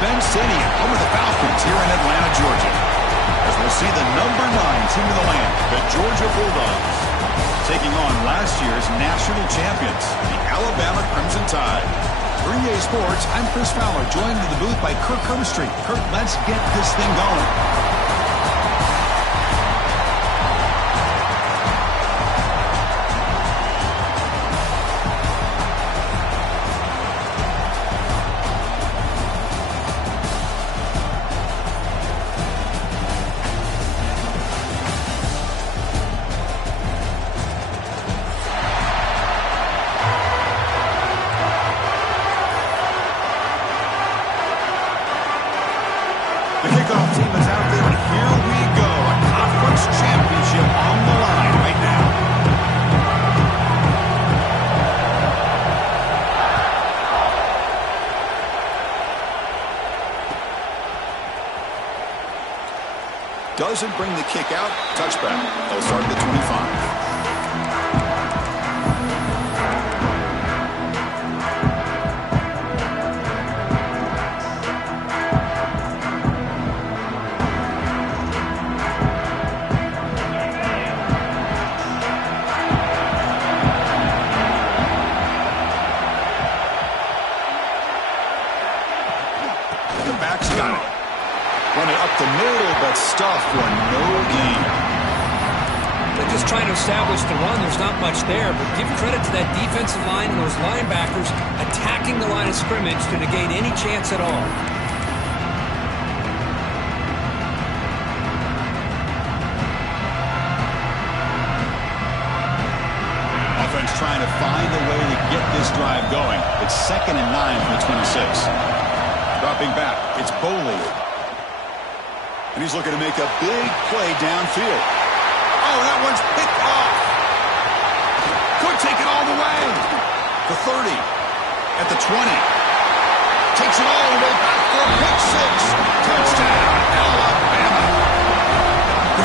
Mercedes-Benz Stadium, home of the Falcons here in Atlanta, Georgia. As we'll see the number 9 team in the land, the Georgia Bulldogs, taking on last year's national champions, the Alabama Crimson Tide. For EA Sports, I'm Chris Fowler, joined in the booth by Kirk Hermstreet. Kirk, let's get this thing going. The kickoff team is out there, and here we go. A conference championship on the line right now. Doesn't bring the kick out. Touchback. They'll start at the 25. Got it. Running up the middle, but stuff for no gain. They're just trying to establish the run. There's not much there, but give credit to that defensive line and those linebackers attacking the line of scrimmage to negate any chance at all. Offense trying to find a way to get this drive going. It's 2nd and 9 from the 26. Dropping back, it's Boley. And he's looking to make a big play downfield. Oh, that one's picked off. Could take it all the way. The 30. At the 20. Takes it all the way back for a pick 6. Touchdown, Alabama.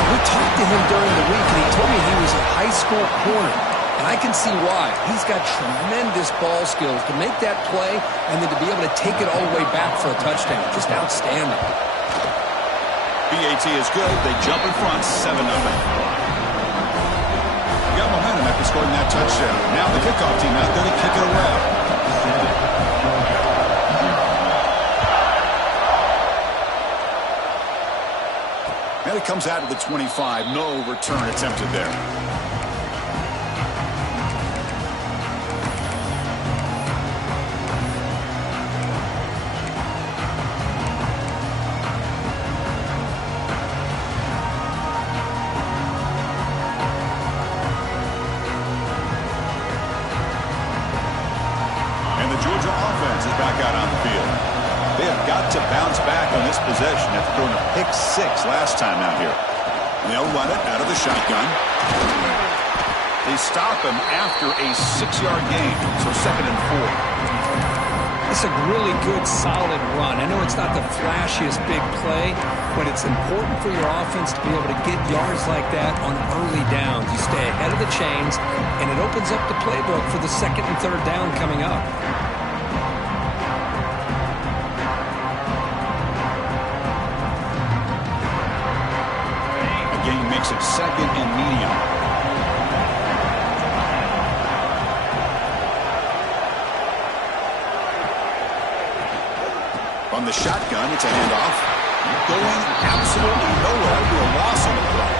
We talked to him during the week, and he told me he was a high school corner. And I can see why. He's got tremendous ball skills to make that play and then to be able to take it all the way back for a touchdown. Just outstanding. BAT is good. They jump in front, 7-0. Got momentum after scoring that touchdown. Now the kickoff team out there to kick it away. And it comes out to the 25. No return attempted there. Georgia offense is back out on the field. They have got to bounce back on this possession after throwing a pick 6 last time out here. And they'll run it out of the shotgun. They stop him after a 6-yard gain, so 2nd and 4. It's a really good, solid run. I know it's not the flashiest big play, but it's important for your offense to be able to get yards like that on early downs. You stay ahead of the chains, and it opens up the playbook for the 2nd and 3rd down coming up. Again, makes it 2nd and medium. On the shotgun, it's a handoff. Going absolutely nowhere to a loss on the play.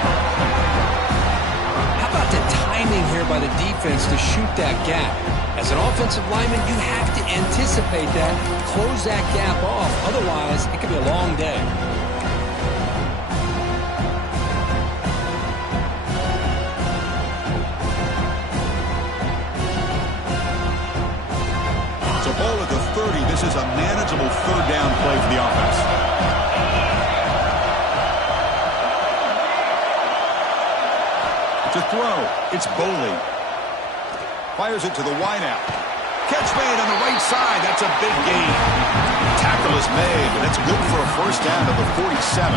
How about the timing here by the defense to shoot that gap? As an offensive lineman, you have to anticipate that, close that gap off. Otherwise, it could be a long day. So ball at the 30. This is a manageable 3rd down play for the offense. To throw, it's Boley. Fires it to the wideout. Catch made on the right side. That's a big gain. Tackle is made, but that's good for a 1st down to the 47.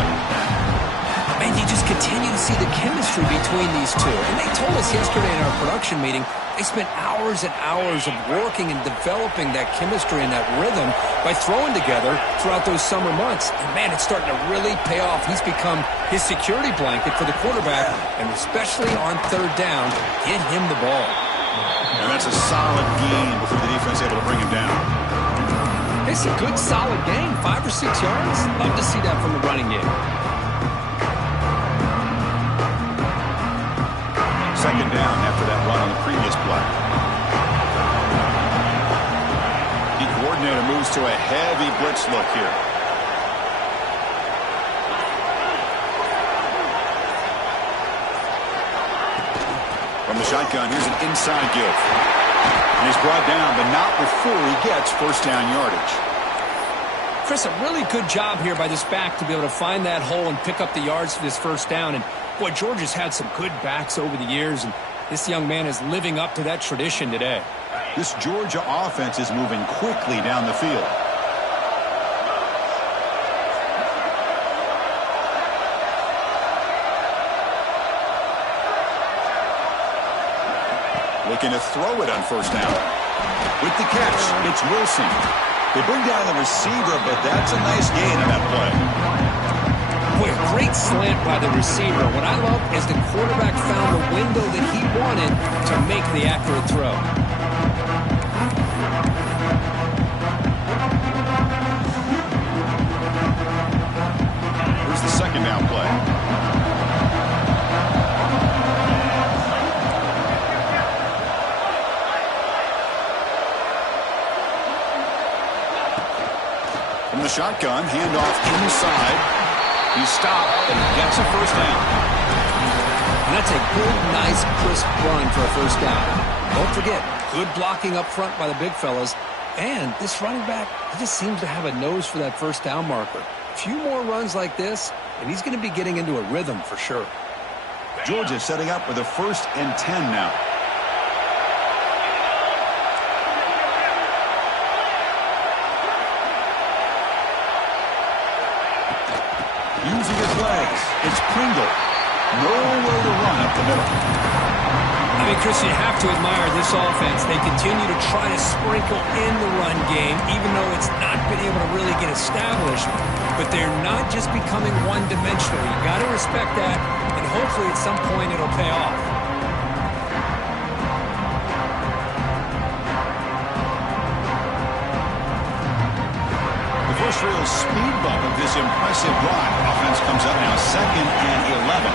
Man, you just continue to see the chemistry between these two. And they told us yesterday in our production meeting, they spent hours and hours of working and developing that chemistry and that rhythm by throwing together throughout those summer months. And, man, it's starting to really pay off. He's become his security blanket for the quarterback, and especially on third down, get him the ball. And that's a solid gain before the defense able to bring him down. It's a good, solid gain, 5 or 6 yards. Love to see that from the running game. Second down after that run on the previous play. The coordinator moves to a heavy blitz look here. From the shotgun, here's an inside give. And he's brought down, but not before he gets first down yardage. Chris, a really good job here by this back to be able to find that hole and pick up the yards for this first down. And, boy, Georgia's had some good backs over the years, and this young man is living up to that tradition today. This Georgia offense is moving quickly down the field. Looking to throw it on first down. With the catch, it's Wilson. They bring down the receiver, but that's a nice gain on that play. Boy, a great slant by the receiver. What I love is the quarterback found the window that he wanted to make the accurate throw. Here's the second down play. From the shotgun, handoff inside. He stopped, and he gets a first down. And that's a good, nice, crisp run for a first down. Don't forget, good blocking up front by the big fellas. And this running back, he just seems to have a nose for that first down marker. A few more runs like this, and he's going to be getting into a rhythm for sure. Georgia setting up with a 1st and 10 now. Using his legs, it's Pringle. Nowhere to run up the middle. I mean, Chris, you have to admire this offense. They continue to try to sprinkle in the run game, even though it's not been able to really get established. But they're not just becoming one-dimensional. You got to respect that, and hopefully at some point it'll pay off. First real speed bump of this impressive drive. Offense comes up now 2nd and 11.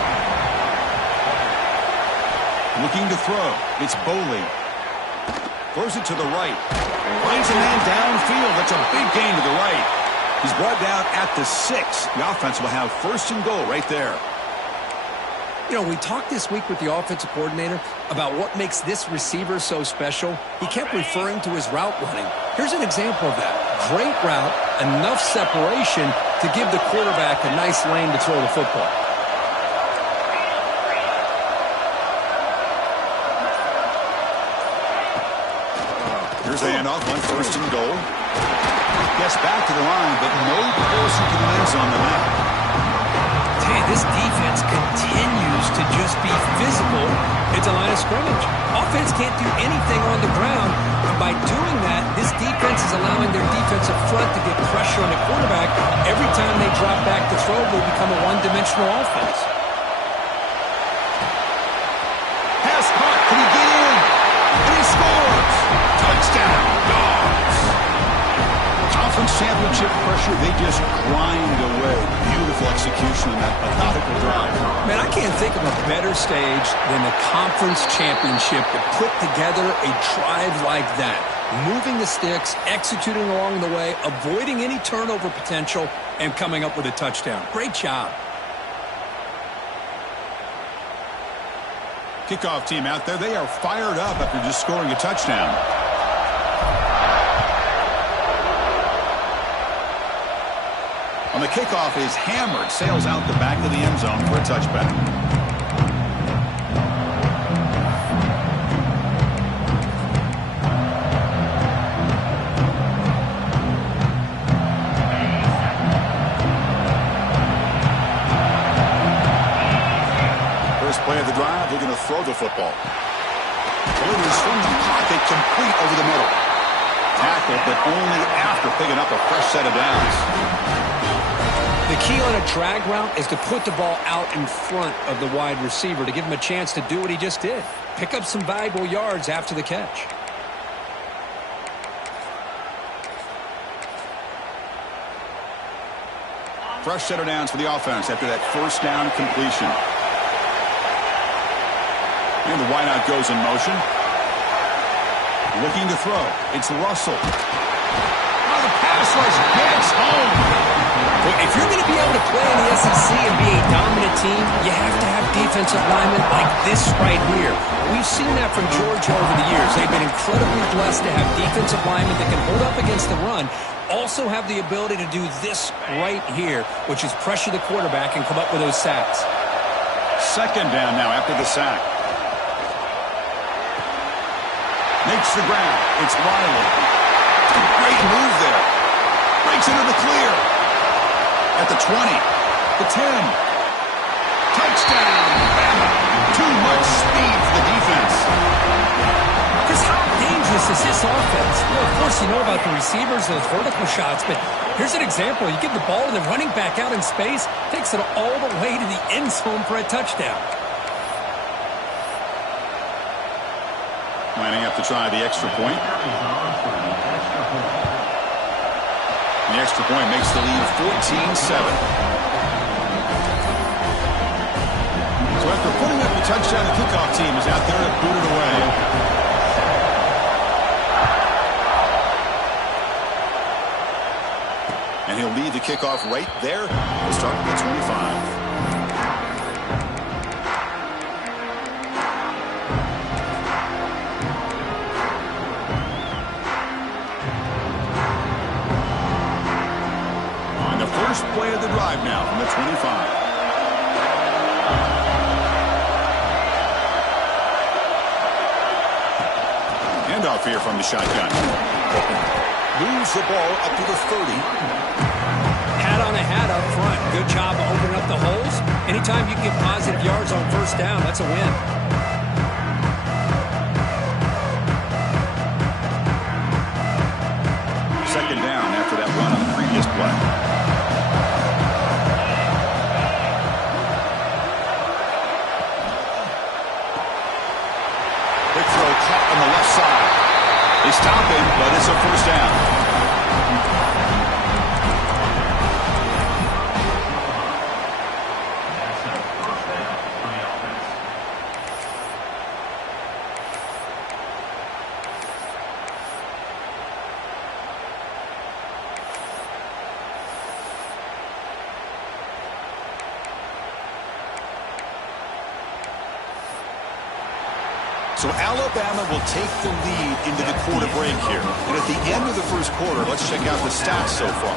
Looking to throw. It's Boley. Throws it to the right. Finds a man downfield. That's a big gain to the right. He's brought down at the 6. The offense will have 1st and goal right there. You know, we talked this week with the offensive coordinator about what makes this receiver so special. He kept referring to his route running. Here's an example of that. Great route, enough separation to give the quarterback a nice lane to throw the football. Here's the handoff on 1st and goal. Gets back to the line, but no closer to the end zone than that. Hey, this defense continues to just be physical at the line of scrimmage. Offense can't do anything on the ground, and by doing that, this defense is allowing their defensive front to get pressure on the quarterback. Every time they drop back to throw, they become a one-dimensional offense. Pass caught. Can he get in? And he scores! Touchdown, Dogs! Conference championship pressure, they just grind away. Beautiful execution in that methodical drive. Man, I can't think of a better stage than the conference championship to put together a drive like that. Moving the sticks, executing along the way, avoiding any turnover potential, and coming up with a touchdown. Great job. Kickoff team out there, they are fired up after just scoring a touchdown. On the kickoff is hammered, sails out the back of the end zone for a touchback. Play of the drive, they're going to throw the football. Delivers from the pocket, complete over the middle. Tackle, but only after picking up a fresh set of downs. The key on a drag route is to put the ball out in front of the wide receiver to give him a chance to do what he just did. Pick up some valuable yards after the catch. Fresh set of downs for the offense after that first down completion. And the wideout goes in motion. Looking to throw. It's Russell. Oh, the pass rush gets home. Well, if you're going to be able to play in the SEC and be a dominant team, you have to have defensive linemen like this right here. We've seen that from Georgia over the years. They've been incredibly blessed to have defensive linemen that can hold up against the run, also have the ability to do this right here, which is pressure the quarterback and come up with those sacks. Second down now after the sack. Makes the ground. It's Riley. Great move there. Breaks into the clear. At the 20. The 10. Touchdown. Bama. Too much speed for the defense. Chris, how dangerous is this offense? Well, of course, you know about the receivers, those vertical shots, but here's an example. You give the ball to the running back out in space, takes it all the way to the end zone for a touchdown. Lining up to try the extra point. The extra point makes the lead 14-7. So after putting up the touchdown, the kickoff team is out there to boot it away. And he'll lead the kickoff right there. We'll start at the 25. First play of the drive now from the 25. Handoff here from the shotgun. Moves the ball up to the 30. Hat on a hat up front. Good job opening up the holes. Anytime you can get positive yards on first down, that's a win. Second down after that run on the previous play. On the left side. They stop him, but it's a first down. So Alabama will take the lead into the quarter break here. And at the end of the first quarter, let's check out the stats so far.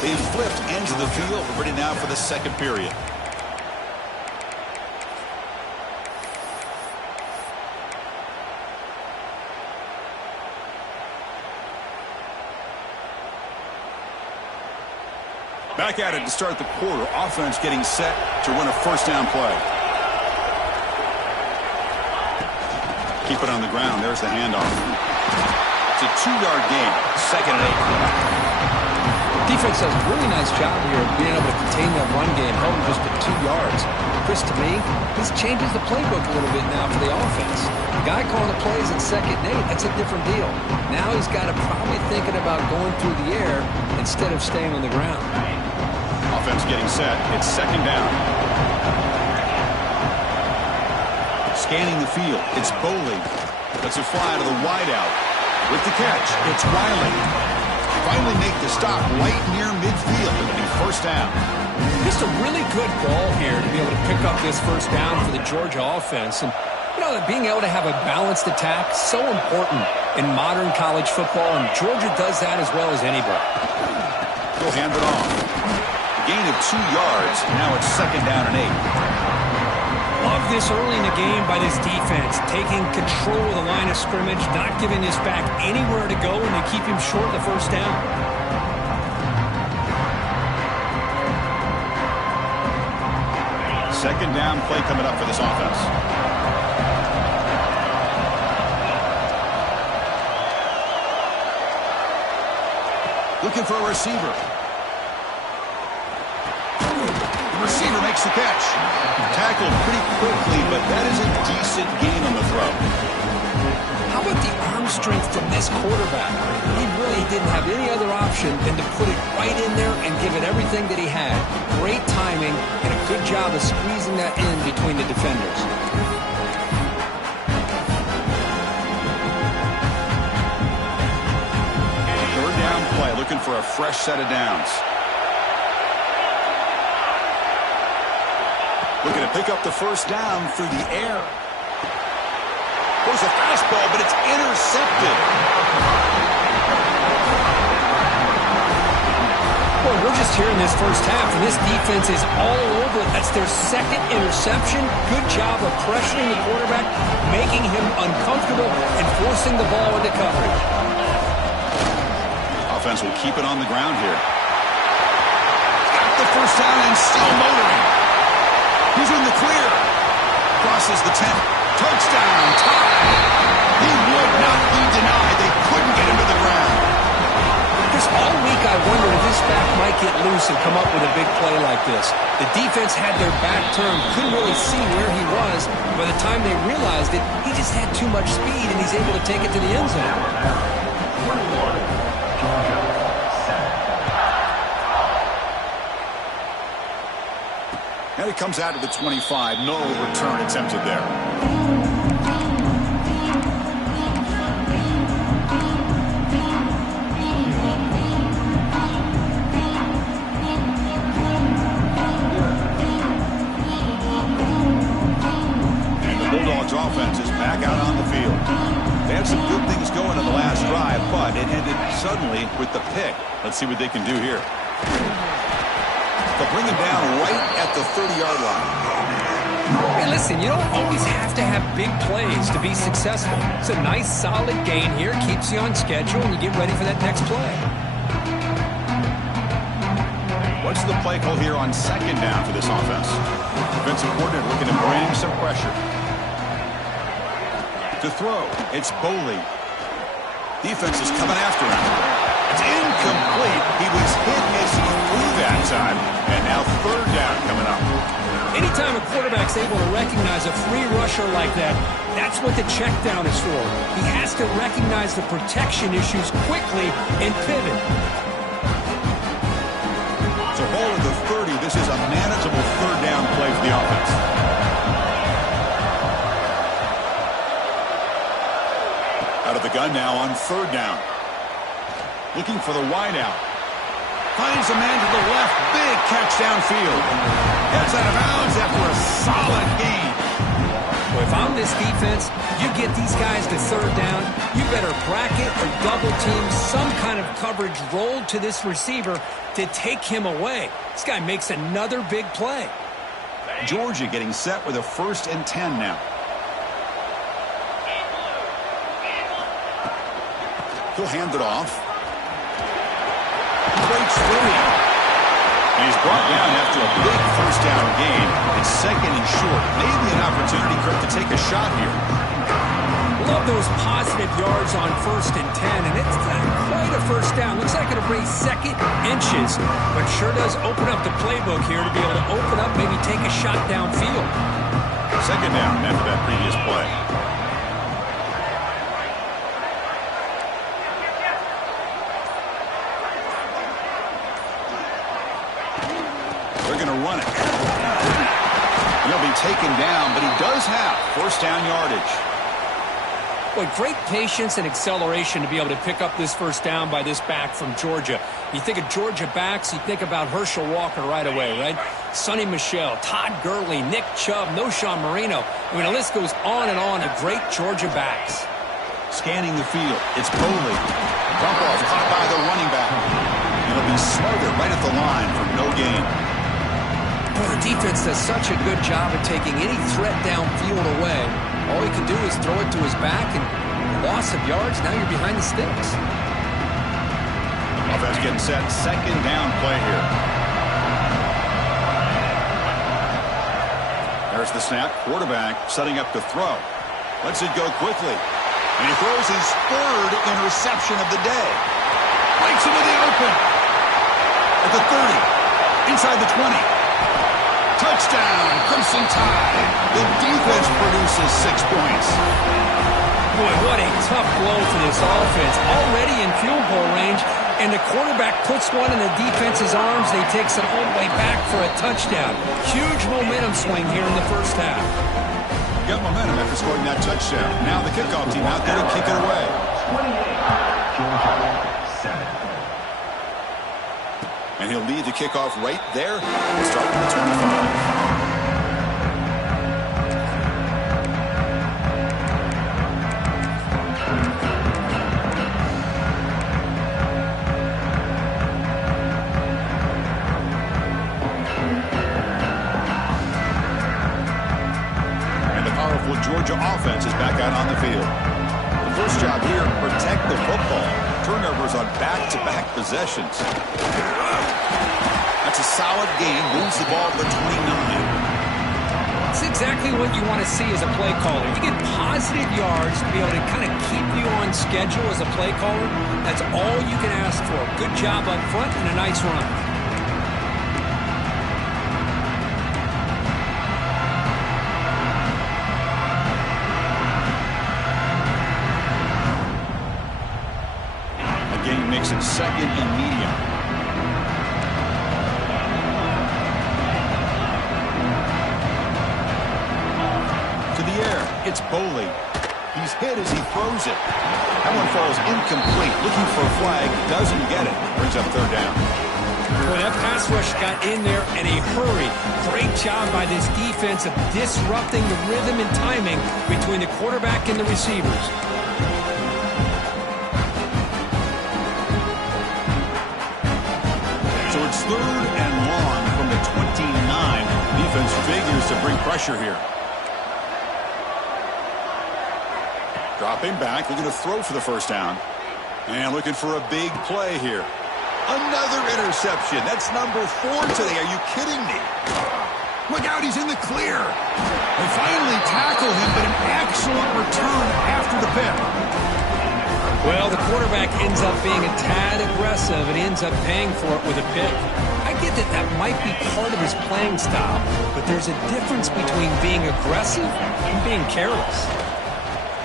They've flipped ends of the field. We're ready now for the second period. Back at it to start the quarter. Offense getting set to run a first down play. Keep it on the ground. There's the handoff. It's a 2-yard gain. Second and 8. Defense does a really nice job here of being able to contain that run game, held just at 2 yards. Chris, to me, this changes the playbook a little bit now for the offense. The guy calling the plays at second and 8, that's a different deal. Now he's got to probably thinking about going through the air instead of staying on the ground. Offense getting set. It's second down. Scanning the field. It's Boley. Lets it fly to the wideout. With the catch, it's Riley. Finally make the stop right near midfield. It'll be first down. Just a really good ball here to be able to pick up this first down for the Georgia offense. And, you know, being able to have a balanced attack, so important in modern college football, and Georgia does that as well as anybody. He'll hand it off. A gain of 2 yards. Now it's second down and 8. Love this early in the game by this defense, taking control of the line of scrimmage, not giving this back anywhere to go, and they keep him short of the first down. Second down play coming up for this offense. Looking for a receiver. The receiver makes the catch. Tackled pretty quickly, but that is a decent gain on the throw. How about the arm strength from this quarterback? He really didn't have any other option than to put it right in there and give it everything that he had. Great timing and a good job of squeezing that in between the defenders. Third down play, looking for a fresh set of downs. Looking to pick up the first down through the air. There's a fastball, but it's intercepted. Well, we're just here in this first half, and this defense is all over it. That's their second interception. Good job of pressuring the quarterback, making him uncomfortable, and forcing the ball into coverage. Offense will keep it on the ground here. Got the first down and still motoring. He's in the clear. Crosses the 10. Touchdown, tie. He would not be denied. They couldn't get him to the ground. Chris, all week I wondered if this back might get loose and come up with a big play like this. The defense had their back turned, couldn't really see where he was. By the time they realized it, he just had too much speed, and he's able to take it to the end zone. And he comes out of the 25. No return attempted there. And the Bulldogs offense is back out on the field. They had some good things going in the last drive, but it ended suddenly with the pick. Let's see what they can do here. They'll bring him down right at the 30-yard line. Hey, listen, you don't always have to have big plays to be successful. It's a nice, solid gain here. Keeps you on schedule, and you get ready for that next play. What's the play call here on second down for this offense? Defensive coordinator looking to bring some pressure. To throw, it's Boley. Defense is coming after him. It's incomplete. He was hit as he threw that time. And now third down coming up. Anytime a quarterback's able to recognize a free rusher like that, that's what the check down is for. He has to recognize the protection issues quickly and pivot. So ball at the 30. This is a manageable third down play for the offense. Out of the gun now on third down. Looking for the wideout. Finds a man to the left. Big catch downfield. Gets out of bounds after a solid gain. Well, if I'm this defense, you get these guys to third down, you better bracket or double team some kind of coverage rolled to this receiver to take him away. This guy makes another big play. Georgia getting set with a 1st and 10 now. He'll hand it off. Breaks through. And he's brought down after a big first down gain. It's second and short. Maybe an opportunity for him to take a shot here. Love those positive yards on 1st and 10, and it's not quite a first down. Looks like it'll bring second inches, but sure does open up the playbook here to be able to open up, maybe take a shot downfield. Second down after that previous play. They're going to run it. He'll be taken down, but he does have first down yardage. Boy, great patience and acceleration to be able to pick up this first down by this back from Georgia. You think of Georgia backs, you think about Herschel Walker right away, right? Sonny Michel, Todd Gurley, Nick Chubb, Noshawn Marino. I mean, the list goes on and on of great Georgia backs. Scanning the field, it's Boley. Dump off caught by the running back. It'll be smothered right at the line for no gain. Well, the defense does such a good job of taking any threat downfield away. All he can do is throw it to his back, and loss of yards, now you're behind the sticks. Offense getting set, second down play here. There's the snap. Quarterback setting up to throw. Lets it go quickly. And he throws his third interception of the day. Breaks into the open. At the 30. Inside the 20. Touchdown, Crimson Tide. The defense produces 6 points. Boy, what a tough blow to this offense. Already in field goal range, and the quarterback puts one in the defense's arms, and he takes it all the way back for a touchdown. Huge momentum swing here in the first half. Got momentum after scoring that touchdown. Now the kickoff team out there to kick it away. 28-7. And he'll lead the kickoff right there. We'll start with the 25. Georgia offense is back out on the field. The first job here, protect the football. Turnovers on back-to-back possessions. That's a solid game. Moves the ball to the 29. It's exactly what you want to see as a play caller. You get positive yards to be able to kind of keep you on schedule as a play caller. That's all you can ask for. Good job up front and a nice run. Makes it second and medium. To the air. It's Boley. He's hit as he throws it. That one falls incomplete. Looking for a flag. Doesn't get it. Brings up third down. Well, that pass rush got in there in a hurry. Great job by this defense of disrupting the rhythm and timing between the quarterback and the receivers. So it's third and long from the 29. Defense figures to bring pressure here. Dropping back, looking to throw for the first down. And looking for a big play here. Another interception. That's number 4 today. Are you kidding me? Look out, he's in the clear. They finally tackle him, but an excellent return after the pick. Well, the quarterback ends up being a tad aggressive and ends up paying for it with a pick. I get that that might be part of his playing style, but there's a difference between being aggressive and being careless.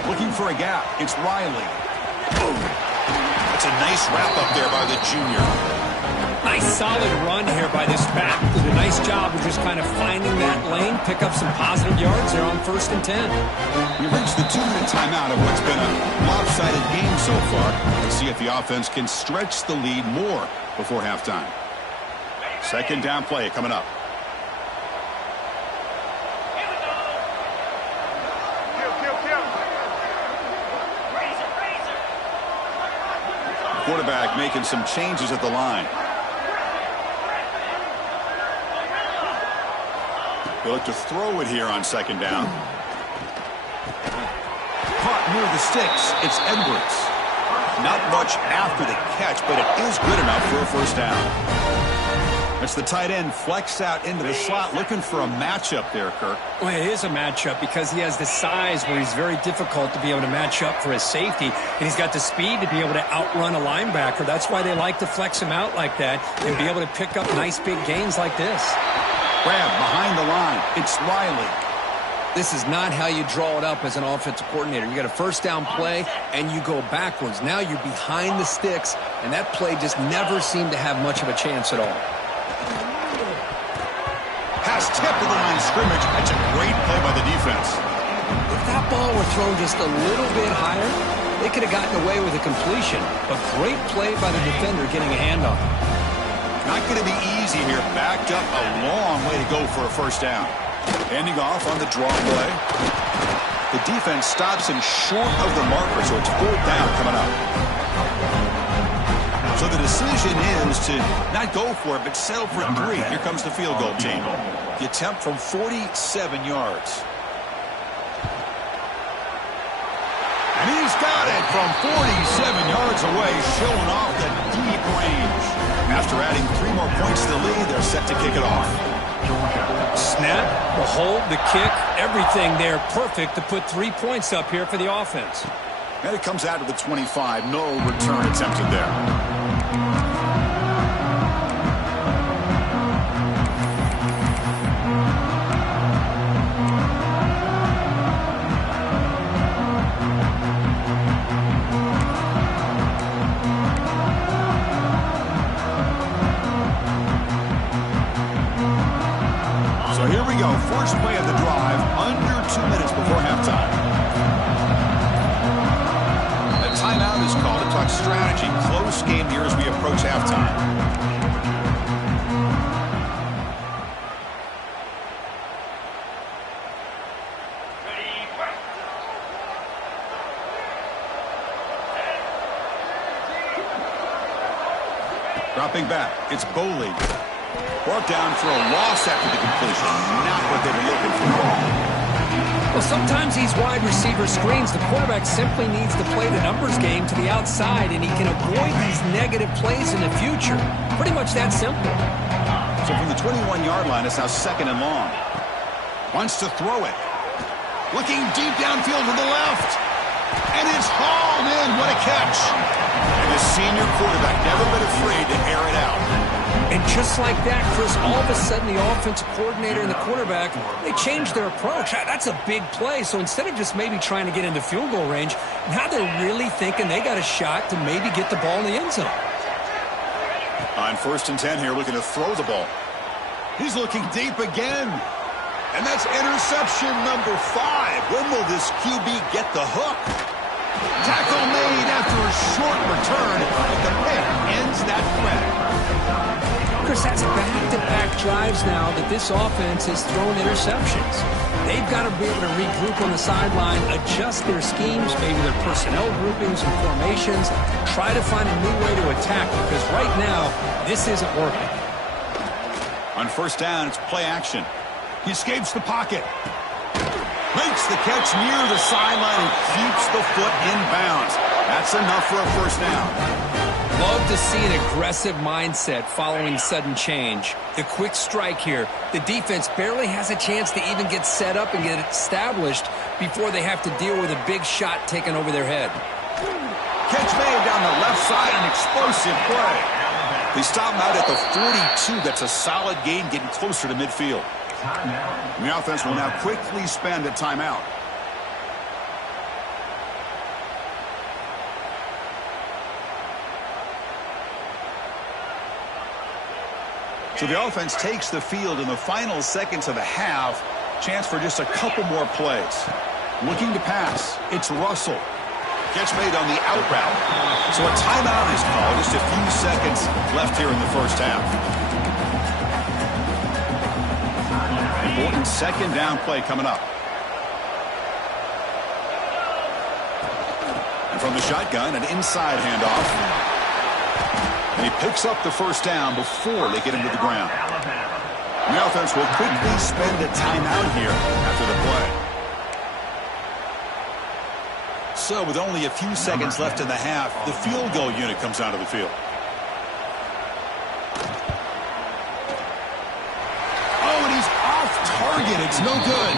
Looking for a gap. It's Riley. Boom. That's a nice wrap up there by the junior. Nice solid run here by this back. Did a nice job of just kind of finding that lane, pick up some positive yards there on 1st and 10. We reached the 2-minute timeout of what's been a lopsided game so far. Let's see if the offense can stretch the lead more before halftime. Second down play coming up. Quarterback making some changes at the line. They look to throw it here on second down. Caught near the sticks. It's Edwards. Not much after the catch, but it is good enough for a first down. That's the tight end flex out into the slot, looking for a matchup there, Kirk. Well, it is a matchup because he has the size where he's very difficult to be able to match up for his safety, and he's got the speed to be able to outrun a linebacker. That's why they like to flex him out like that and be able to pick up nice big gains like this. Grab behind the line. It's Riley. This is not how you draw it up as an offensive coordinator. You got a first down play, and you go backwards. Now you're behind the sticks, and that play just never seemed to have much of a chance at all. Pass tip to the line of scrimmage. That's a great play by the defense. If that ball were thrown just a little bit higher, they could have gotten away with a completion. But great play by the defender getting a hand on it. Not going to be easy here. Backed up a long way to go for a first down. Handing off on the draw play. The defense stops him short of the marker, so it's fourth down coming up. So the decision is to not go for it, but settle for 3. Here comes the field goal team. The attempt from 47 yards. And he's got it from 47 yards away, showing off the deep range. After adding 3 more points to the lead, they're set to kick it off. Snap, the hold, the kick, everything there perfect to put 3 points up here for the offense. And it comes out to the 25. No return attempted there. So here we go. First play of the drive, under 2 minutes before halftime. A timeout is called to talk strategy. Close game here as we approach halftime. Dropping back, it's Boley. Brought down for a loss after the completion. Not what they were looking for. Well, sometimes these wide receiver screens, the quarterback simply needs to play the numbers game to the outside, and he can avoid these negative plays in the future. Pretty much that simple. So from the 21-yard line, it's now second and long. Wants to throw it. Looking deep downfield to the left. And it's hauled in. What a catch. And the senior quarterback never been afraid to air it out. And just like that, Chris, all of a sudden the offensive coordinator and the quarterback, they changed their approach. That's a big play. So instead of just maybe trying to get into field goal range, now they're really thinking they got a shot to maybe get the ball in the end zone. On 1st and 10 here, looking to throw the ball. He's looking deep again. And that's interception number 5. When will this QB get the hook? Tackle made after a short return, but the pick ends that threat. Chris, that's back-to-back drives now that this offense has thrown interceptions. They've got to be able to regroup on the sideline, adjust their schemes, maybe their personnel groupings and formations, try to find a new way to attack, because right now, this isn't working. On 1st down, it's play action. He escapes the pocket. Makes the catch near the sideline and keeps the foot in bounds. That's enough for a 1st down. Love to see an aggressive mindset following sudden change. The quick strike here. The defense barely has a chance to even get set up and get established before they have to deal with a big shot taken over their head. Catch made down the left side, an explosive play. They stop him out at the 42. That's a solid gain, getting closer to midfield. And the offense will now quickly spend a timeout. So the offense takes the field in the final seconds of the half. Chance for just a couple more plays. Looking to pass. It's Russell. Catch made on the out route. So a timeout is called. Just a few seconds left here in the 1st half. Important 2nd down play coming up. And from the shotgun, an inside handoff. And he picks up the 1st down before they get him to the ground. And the offense will quickly spend a timeout here after the play. So with only a few seconds left in the half, the field goal unit comes out of the field. Oh, and he's off target. It's no good.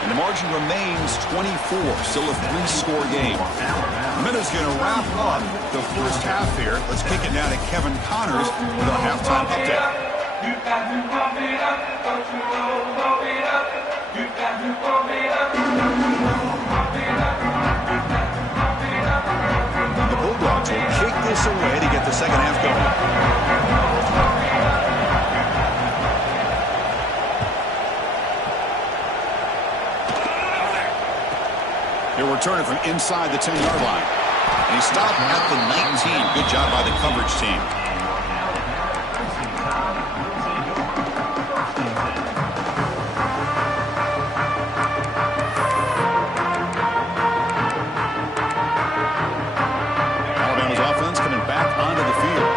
And the margin remains 24. Still a 3-score game. Minutes going to wrap up the 1st half here. Let's kick it down to Kevin Connors with a halftime update. You got to pump it up, don't you know, pump it up. You got to pump it up, don't you know, pump it up. The Bulldogs will kick this away to get the 2nd half going. He'll return it from inside the 10-yard line. And he stopped at the 19. Good job by the coverage team. Alabama's offense coming back onto the field.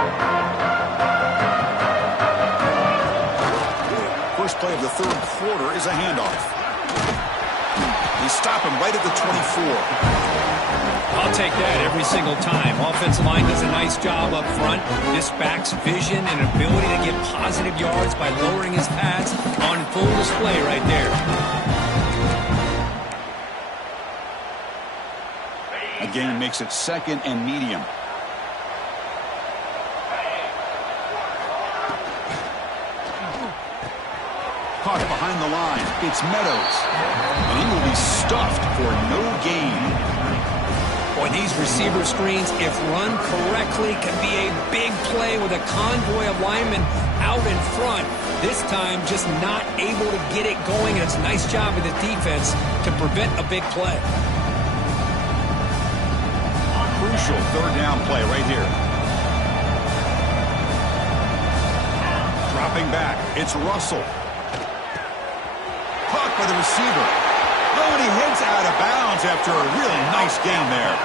First play of the 3rd quarter is a handoff. They stop him right at the 24. I'll take that every single time. Offensive line does a nice job up front. This back's vision and ability to get positive yards by lowering his pads full display right there. Again, makes it second and medium. Caught behind the line. It's Meadows. And he will be stuffed for no gain. Boy, these receiver screens, if run correctly, can be a big play with a convoy of linemen out in front. This time, just not able to get it going, and it's a nice job of the defense to prevent a big play. Crucial third down play right here. Dropping back, it's Russell. Caught by the receiver. Oh, and he heads out of bounds after a really nice game there.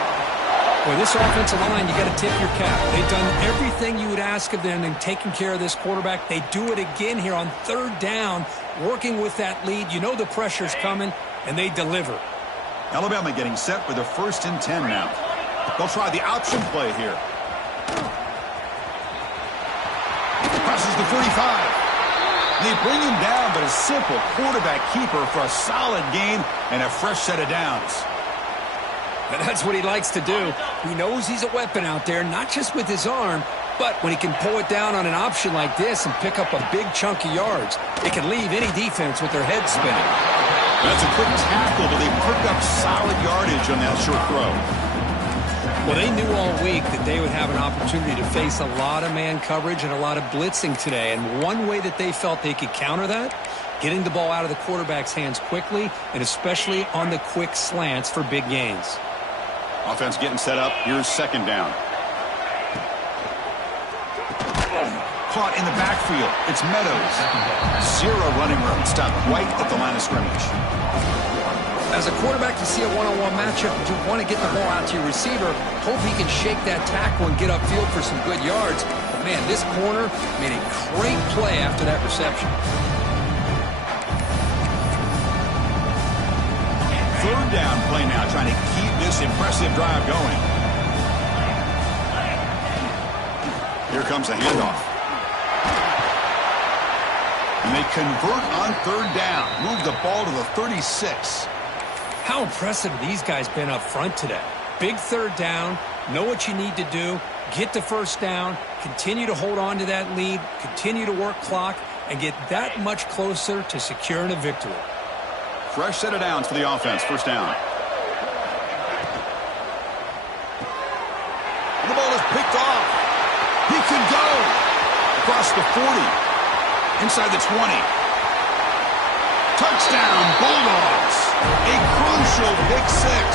Boy, this offensive line, you got to tip your cap. They've done everything you would ask of them in taking care of this quarterback. They do it again here on third down, working with that lead. You know the pressure's coming, and they deliver. Alabama getting set for the 1st and 10 now. They'll try the option play here. Crosses the 45. They bring him down, but a simple quarterback keeper for a solid gain and a fresh set of downs. And that's what he likes to do. He knows he's a weapon out there, not just with his arm, but when he can pull it down on an option like this and pick up a big chunk of yards, it can leave any defense with their head spinning. That's a quick tackle, but they picked up solid yardage on that short throw. Well, they knew all week that they would have an opportunity to face a lot of man coverage and a lot of blitzing today. And one way that they felt they could counter that, getting the ball out of the quarterback's hands quickly, and especially on the quick slants for big gains. Offense getting set up. Here's second down. Caught in the backfield. It's Meadows. Zero running room. Stopped right at the line of scrimmage. As a quarterback, you see a one-on-one matchup, but you want to get the ball out to your receiver. Hope he can shake that tackle and get upfield for some good yards. But man, this corner made a great play after that reception. Third down play now, trying to keep this impressive drive going. Here comes a handoff. And they convert on third down. Move the ball to the 36. How impressive have these guys been up front today? Big third down, know what you need to do, get the first down, continue to hold on to that lead, continue to work clock, and get that much closer to securing a victory. Fresh set of downs for the offense. First down. And the ball is picked off. He can go across the 40, inside the 20. Touchdown, Bulldogs. A crucial pick six.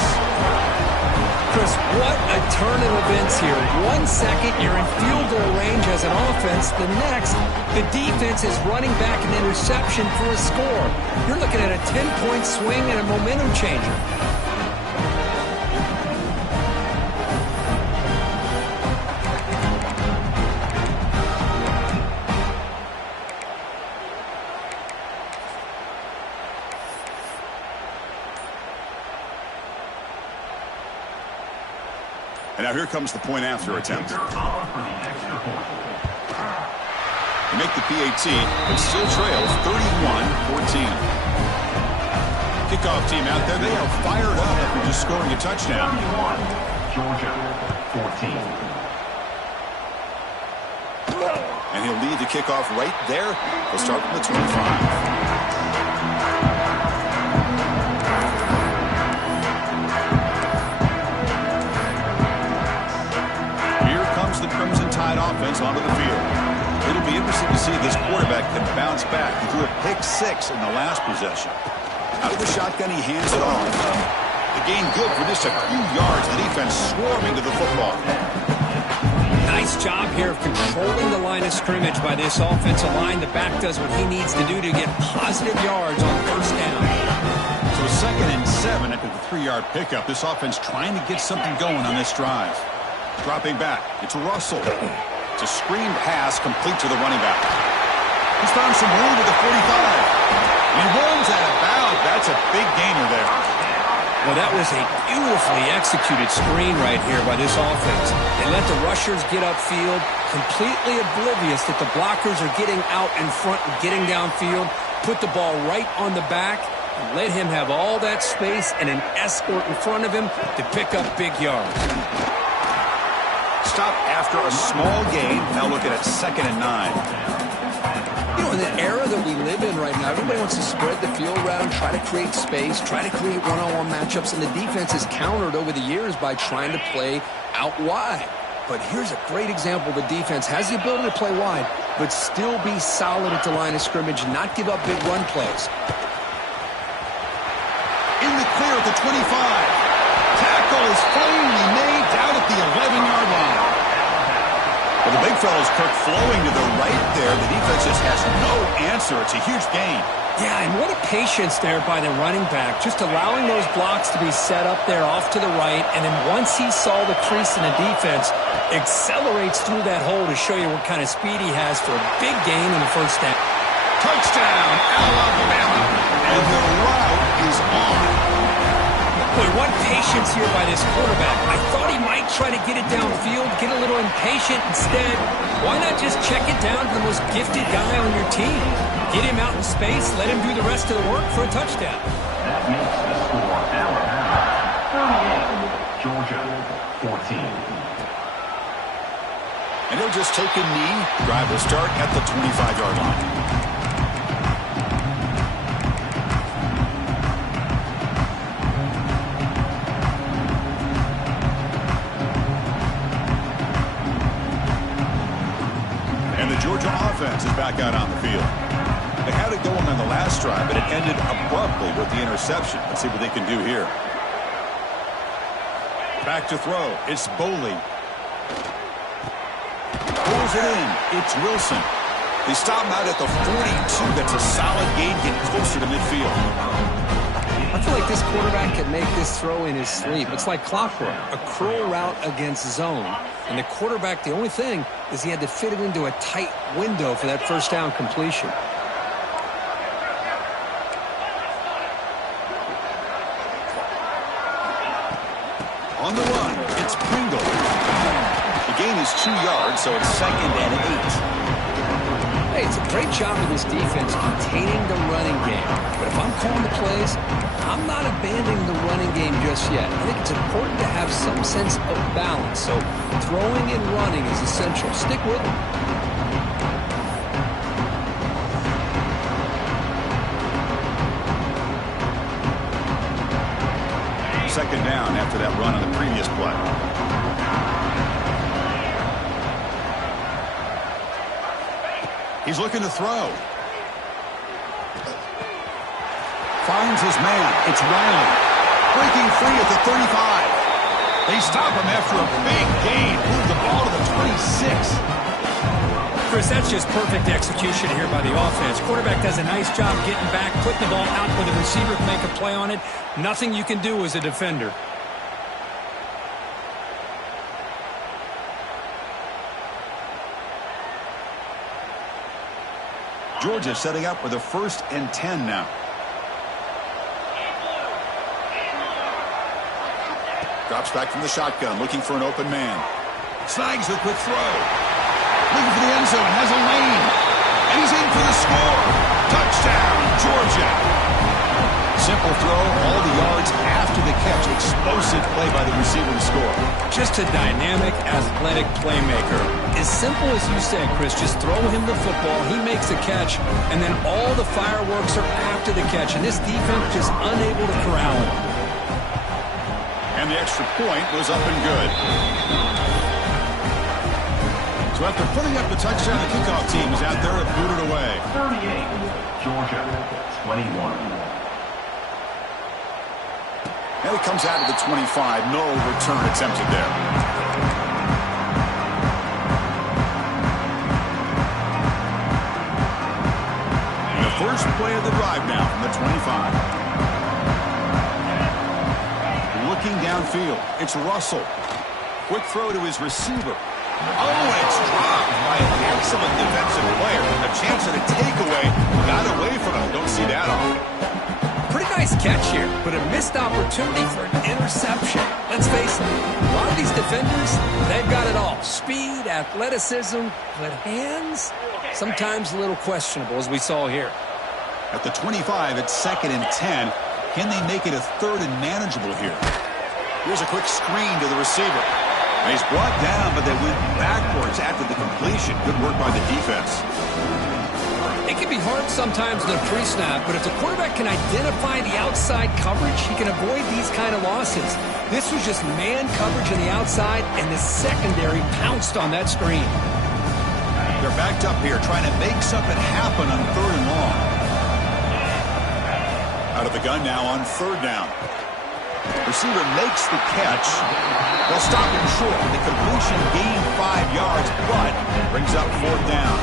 Chris, what a turn of events here. 1 second, you're in field goal range as an offense. The next, the defense is running back an interception for a score. You're looking at a 10-point swing and a momentum changer. And now here comes the point after attempt. They make the PAT, but still trails 31-14. Kickoff team out there, they are fired up after just scoring a touchdown. Georgia, 14. And he'll lead the kickoff right there. They'll start from the 25. The Crimson Tide offense onto the field. It'll be interesting to see if this quarterback can bounce back. He threw a pick six in the last possession. Out of the shotgun, he hands it off. The gain good for just a few yards. The defense swarming to the football. Nice job here of controlling the line of scrimmage by this offensive line. The back does what he needs to do to get positive yards on first down. So 2nd and 7 after the 3-yard pickup. This offense trying to get something going on this drive. Dropping back, it's Russell. It's a screen pass complete to the running back. He's found some room at the 45. He runs out of bounds. That's a big gainer there. Well, that was a beautifully executed screen right here by this offense. They let the rushers get upfield, completely oblivious that the blockers are getting out in front and getting downfield. Put the ball right on the back and let him have all that space and an escort in front of him to pick up big yards. Stop after a small gain. Now looking at 2nd and 9. You know, in the era that we live in right now, everybody wants to spread the field around, try to create space, try to create one-on-one matchups, and the defense has countered over the years by trying to play out wide. But here's a great example. The defense has the ability to play wide, but still be solid at the line of scrimmage and not give up big run plays. In the clear at the 25. Tackle is finally made down at the 11-yard line. Well, the big fellow's Kirk flowing to the right there. The defense just has no answer. It's a huge gain. Yeah, and what a patience there by the running back, just allowing those blocks to be set up there off to the right, and then once he saw the crease in the defense, accelerates through that hole to show you what kind of speed he has for a big gain in the first down. Touchdown, Alabama. And the route is on. Boy, what patience here by this quarterback. I thought he might try to get it downfield, get a little impatient. Instead, why not just check it down to the most gifted guy on your team? Get him out in space, let him do the rest of the work for a touchdown. That makes the score Alabama 38, Georgia 14. And he'll just take a knee. Drive will start at the 25-yard line. Georgia offense is back out on the field. They had it going on the last drive, but it ended abruptly with the interception. Let's see what they can do here. Back to throw. It's Boley. Pulls it in. It's Wilson. They stop him out at the 42. That's a solid gain, getting closer to midfield. I feel like this quarterback could make this throw in his sleep. It's like clockwork, a curl route against zone. And the quarterback, the only thing is he had to fit it into a tight window for that first down completion. On the run, it's Pringle. The gain is 2 yards, so it's 2nd and 8. Hey, it's a great job of this defense containing the running game. But if I'm calling the plays, I'm not abandoning the running game just yet. I think it's important to have some sense of balance. So throwing and running is essential. Stick with it. Second down after that run on the previous play. He's looking to throw. Finds his man. It's Riley. Breaking free at the 35. They stop him after a big gain. Move the ball to the 26. Chris, that's just perfect execution here by the offense. Quarterback does a nice job getting back, putting the ball out where the receiver can make a play on it. Nothing you can do as a defender. Georgia setting up with a 1st and 10 now. Drops back from the shotgun, looking for an open man. Snags the quick throw. Looking for the end zone, has a lane. And he's in for the score. Touchdown, Georgia. Simple throw, all the yards after the catch. Explosive play by the receiver to score. Just a dynamic, athletic playmaker. As simple as you said, Chris, just throw him the football, he makes a catch, and then all the fireworks are after the catch, and this defense just unable to corral him. And the extra point was up and good. So after putting up the touchdown, the kickoff team is out there and booted away. 38, Georgia 21. And it comes out of the 25. No return attempted there. And the first play of the drive now from the 25. Looking downfield. It's Russell. Quick throw to his receiver. Oh, and it's dropped by an excellent defensive player. A chance at a takeaway. Got away from him. Don't see that often. Pretty nice catch here, but a missed opportunity for an interception. Let's face it, a lot of these defenders, they've got it all. Speed, athleticism, but hands, sometimes a little questionable, as we saw here. At the 25, it's 2nd and 10. Can they make it a 3rd and manageable here? Here's a quick screen to the receiver. And he's brought down, but they went backwards after the completion. Good work by the defense. It can be hard sometimes in a pre-snap, but if the quarterback can identify the outside coverage, he can avoid these kind of losses. This was just man coverage on the outside, and the secondary pounced on that screen. They're backed up here, trying to make something happen on 3rd and long. Out of the gun now on 3rd down. Receiver makes the catch. They'll stop him short. The completion gained 5 yards, but brings up 4th down.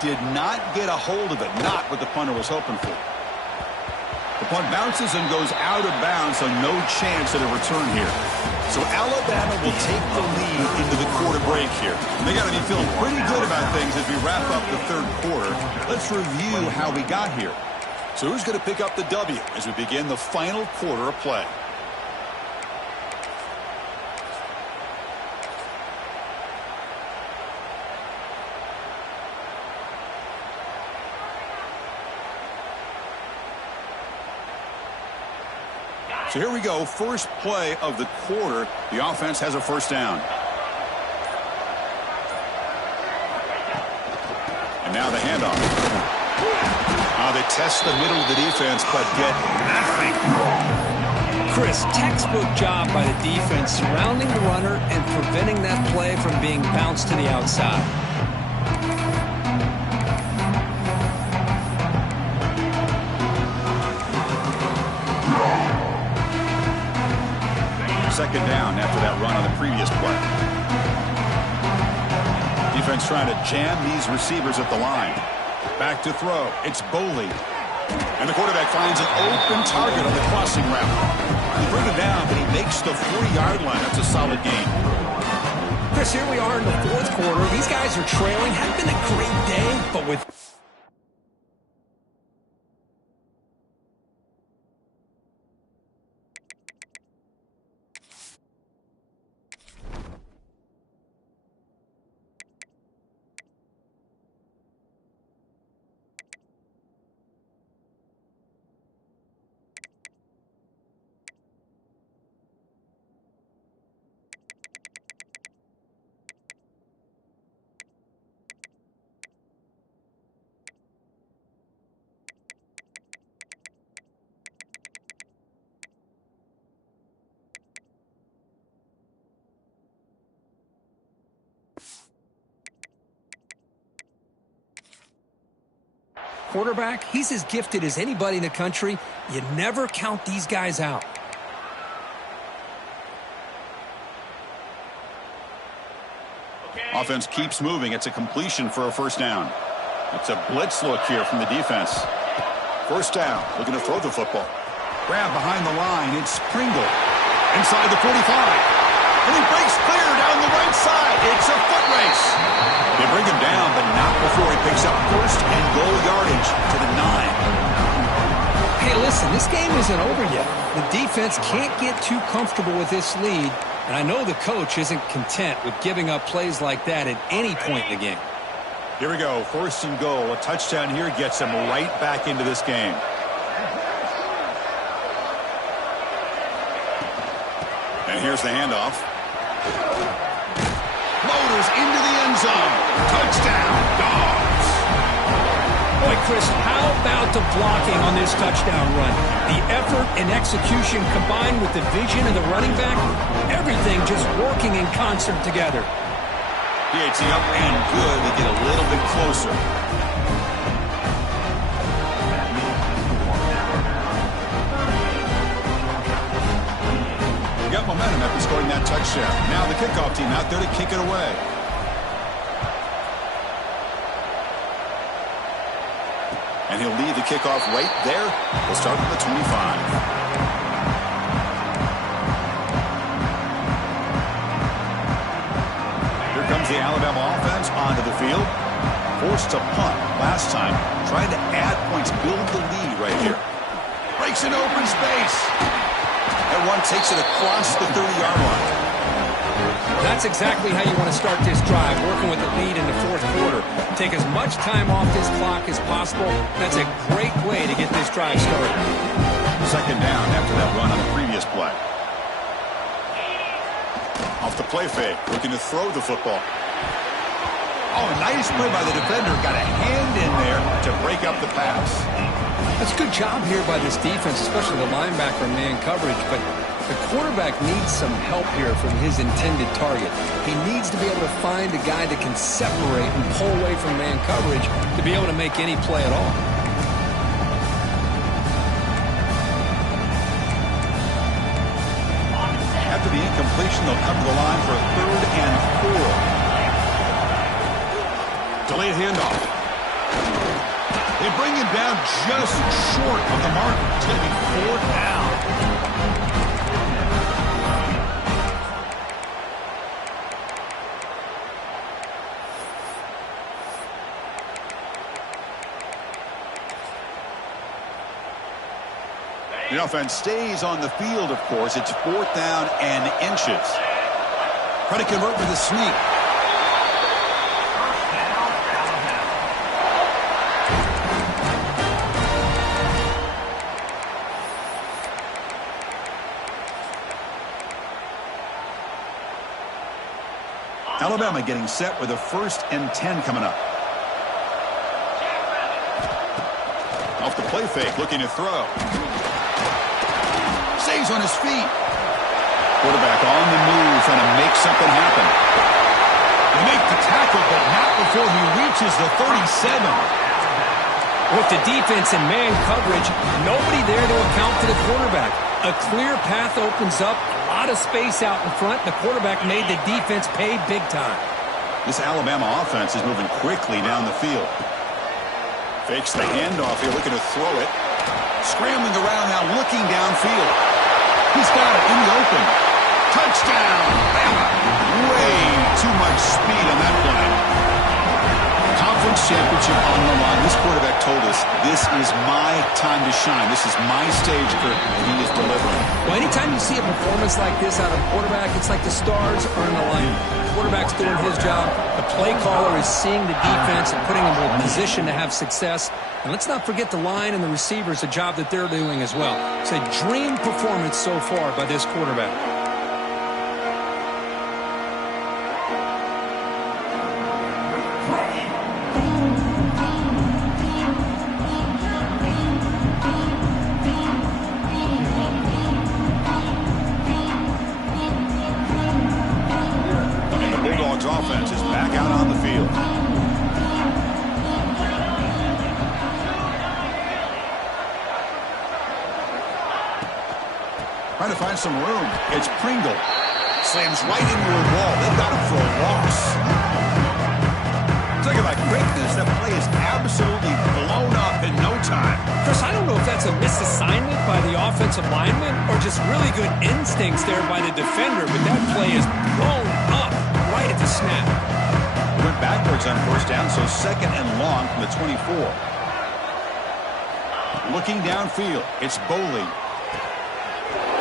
Did not get a hold of it. Not what the punter was hoping for. The punt bounces and goes out of bounds, so no chance at a return here. So Alabama will take the lead into the quarter break here. They got to be feeling pretty good about things as we wrap up the 3rd quarter. Let's review how we got here. So who's going to pick up the W as we begin the final quarter of play? So here we go, first play of the quarter. The offense has a 1st down. And now the handoff. They test the middle of the defense, but get nothing. Chris, textbook job by the defense surrounding the runner and preventing that play from being bounced to the outside. Second down after that run on the previous play. Defense trying to jam these receivers at the line. Back to throw. It's Boley. And the quarterback finds an open target on the crossing route. They bring him down, but he makes the 40-yard line. That's a solid gain. Chris, here we are in the 4th quarter. These guys are trailing. Hadn't been a great day, but with quarterback, he's as gifted as anybody in the country. You never count these guys out. Offense keeps moving. It's a completion for a 1st down. It's a blitz look here from the defense. 1st down, looking to throw the football. Grab behind the line. It's Pringle. Inside the 45. And he breaks clear down the right side. It's a foot race. They bring him down, but not before he picks up 1st and goal yardage to the 9. Hey, listen, this game isn't over yet. The defense can't get too comfortable with this lead, and I know the coach isn't content with giving up plays like that at any point in the game. Here we go, 1st and goal. A touchdown here gets him right back into this game. And here's the handoff. Motors into the end zone. Touchdown, Dogs. Boy, Chris, how about the blocking on this touchdown run? The effort and execution combined with the vision of the running back, everything just working in concert together. PAT up and good. They get a little bit closer. Got momentum after scoring that touchdown. Now the kickoff team out there to kick it away. And he'll lead the kickoff right there. We'll start at the 25. Here comes the Alabama offense onto the field. Forced to punt last time. Trying to add points, build the lead right here. Breaks an open space. And one takes it across the 30-yard line. That's exactly how you want to start this drive, working with the lead in the fourth quarter. Take as much time off this clock as possible. That's a great way to get this drive started. Second down after that run on the previous play. Off the play fake, looking to throw the football. Oh, nice play by the defender. Got a hand in there to break up the pass. That's a good job here by this defense, especially the linebacker man coverage, but the quarterback needs some help here from his intended target. He needs to be able to find a guy that can separate and pull away from man coverage to be able to make any play at all. After the incompletion, they'll come to the line for a 3rd and 4. Delayed handoff. They bring him down just short of the mark. It's going to be 4th down. The offense stays on the field, of course. It's 4th down and inches. Try to convert with a sneak. Alabama getting set with a 1st and 10 coming up. Off the play fake, looking to throw. Stays on his feet. Quarterback on the move, trying to make something happen. They make the tackle, but not before he reaches the 37. With the defense and man coverage, nobody there to account for the quarterback. A clear path opens up, a lot of space out in front. The quarterback made the defense pay big time. This Alabama offense is moving quickly down the field. Fakes the handoff here, looking to throw it. Scrambling around now, looking downfield. He's got it in the open. Touchdown! Bama! Way too much speed on that play. Conference championship on the line. This quarterback told us, this is my time to shine. This is my stage, Kurt, and he is delivering. Well, anytime you see a performance like this out of a quarterback, it's like the stars are in alignment. The quarterback's doing his job. The play caller is seeing the defense and putting them in a position to have success. And let's not forget the line and the receivers, the job that they're doing as well. It's a dream performance so far by this quarterback. And the Bulldogs offense is back out on the field. Trying to find some room. It's Pringle. Slams right into a wall. They've got him for a loss. Talk about quickness. That play is absolutely blown up in no time. Chris, I don't know if that's a misassignment by the offensive lineman or just really good instincts there by the defender, but that play is blown up right at the snap. He went backwards on 1st down, so 2nd and long from the 24. Looking downfield, it's Boley.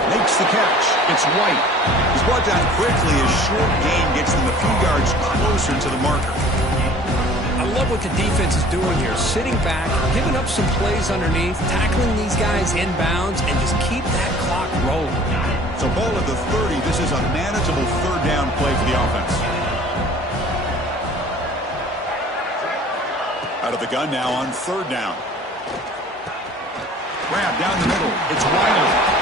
Makes the catch. It's White. He's brought down quickly. His short gain gets them a few yards closer to the marker. I love what the defense is doing here. Sitting back, giving up some plays underneath, tackling these guys inbounds, and just keep that clock rolling. So ball at the 30. This is a manageable 3rd down play for the offense. Out of the gun now on 3rd down. Grab down the middle. It's Wiley.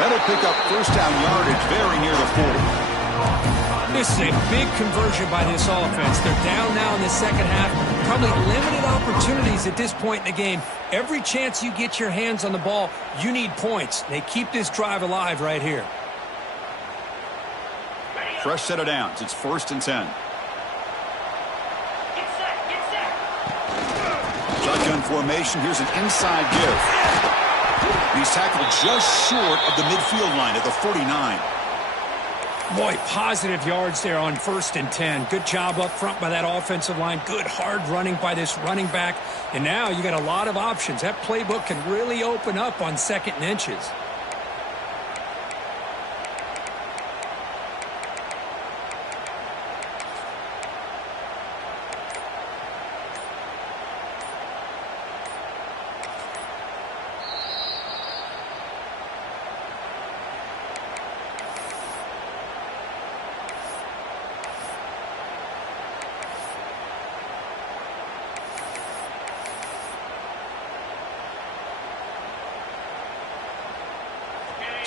That'll pick up 1st down yardage very near the 40. This is a big conversion by this offense. They're down now in the second half. Probably limited opportunities at this point in the game. Every chance you get your hands on the ball, you need points. They keep this drive alive right here. Fresh set of downs. It's 1st and 10. Shotgun formation. Here's an inside give. He's tackled just short of the midfield line at the 49. Boy, positive yards there on 1st and 10. Good job up front by that offensive line. Good hard running by this running back. And now you got a lot of options. That playbook can really open up on 2nd and inches.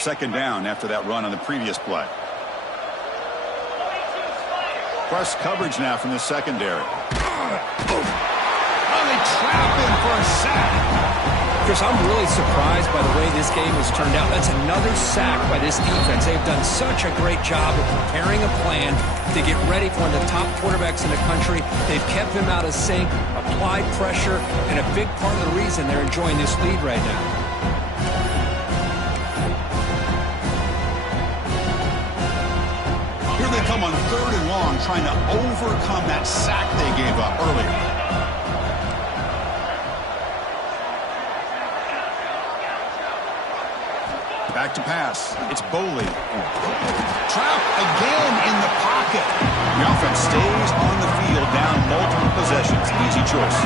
second down after that run on the previous play. Press coverage now from the secondary. Oh, they trap him for a sack. Chris, I'm really surprised by the way this game has turned out. That's another sack by this defense. They've done such a great job of preparing a plan to get ready for one of the top quarterbacks in the country. They've kept him out of sync, applied pressure, and a big part of the reason they're enjoying this lead right now. Here they come on 3rd and long, trying to overcome that sack they gave up earlier. Back to pass. It's Boley. Trap again in the pocket. The offense stays on the field, down multiple possessions. Easy choice.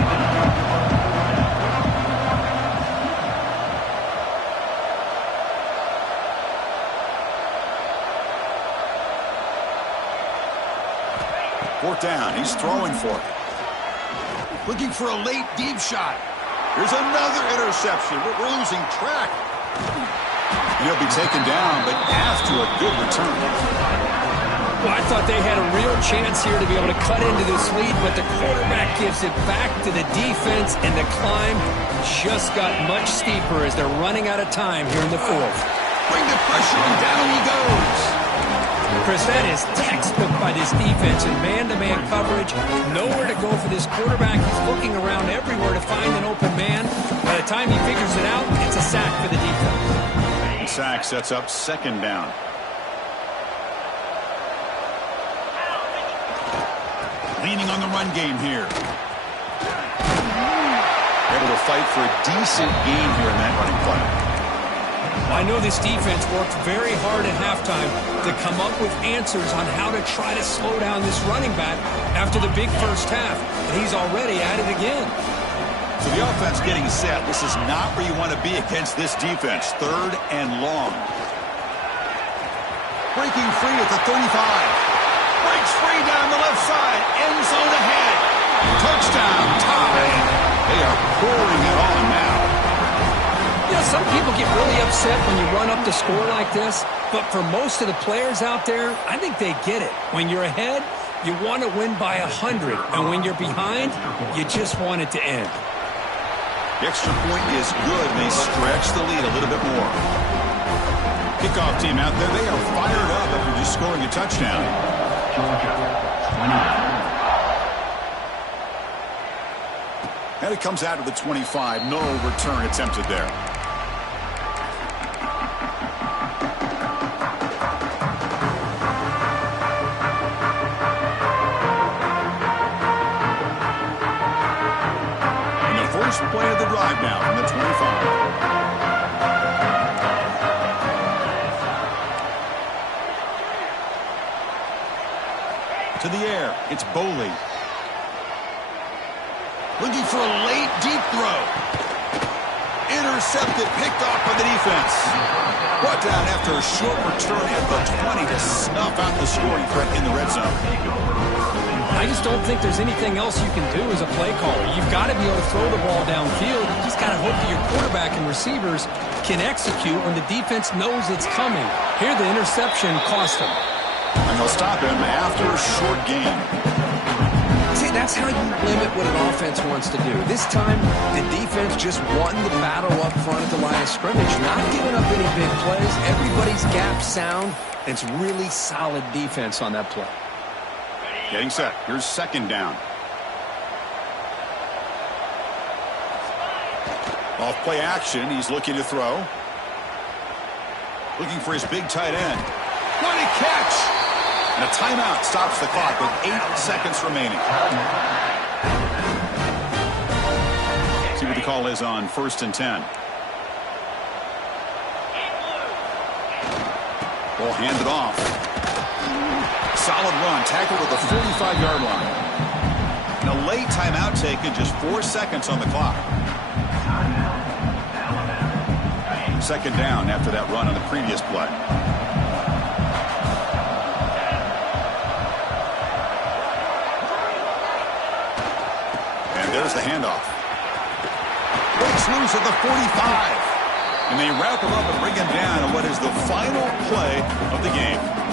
Fourth down. He's throwing for it. Looking for a late deep shot. Here's another interception. We're losing track. He'll be taken down, but after a good return. Well, I thought they had a real chance here to be able to cut into this lead, but the quarterback gives it back to the defense, and the climb just got much steeper as they're running out of time here in the 4th. Bring the pressure, and down he goes. Chris, that is textbook by this defense in man-to-man coverage. Nowhere to go for this quarterback. He's looking around everywhere to find an open man. By the time he figures it out, it's a sack for the defense. Sack sets up second down. Leaning on the run game here. Able to fight for a decent gain here in that running play. I know this defense worked very hard at halftime to come up with answers on how to try to slow down this running back after the big first half, and he's already at it again. So the offense getting set. This is not where you want to be against this defense. 3rd and long. Breaking free at the 35. Breaks free down the left side. End zone ahead. Touchdown, tie. They are pouring it on now. You know, some people get really upset when you run up the score like this, but for most of the players out there, I think they get it. When you're ahead, you want to win by 100, and when you're behind, you just want it to end. The extra point is good. They stretch the lead a little bit more. Kickoff team out there. They are fired up after just scoring a touchdown. Georgia, 29. And it comes out of the 25. No return attempted there. First play of the drive now from the 25. To the air, it's Boley. Looking for a late deep throw. Intercepted, picked off by the defense. Brought down after a short return at the 20 to snuff out the scoring threat in the red zone. I just don't think there's anything else you can do as a play caller. You've got to be able to throw the ball downfield. You just got to hope that your quarterback and receivers can execute when the defense knows it's coming. Here, the interception cost them. And they'll stop him after a short game. See, that's how you limit what an offense wants to do. This time, the defense just won the battle up front at the line of scrimmage, not giving up any big plays. Everybody's gap sound. It's really solid defense on that play. Getting set. Here's second down. Off play action. He's looking to throw. Looking for his big tight end. What a catch! And a timeout stops the clock with 8 seconds remaining. See what the call is on 1st and 10. Ball handed off. Solid run, tackled at the 45-yard line. And a late timeout taken, just 4 seconds on the clock. Second down after that run on the previous play. And there's the handoff. Breaks loose at the 45. And they wrap him up and bring him down on what is the final play of the game.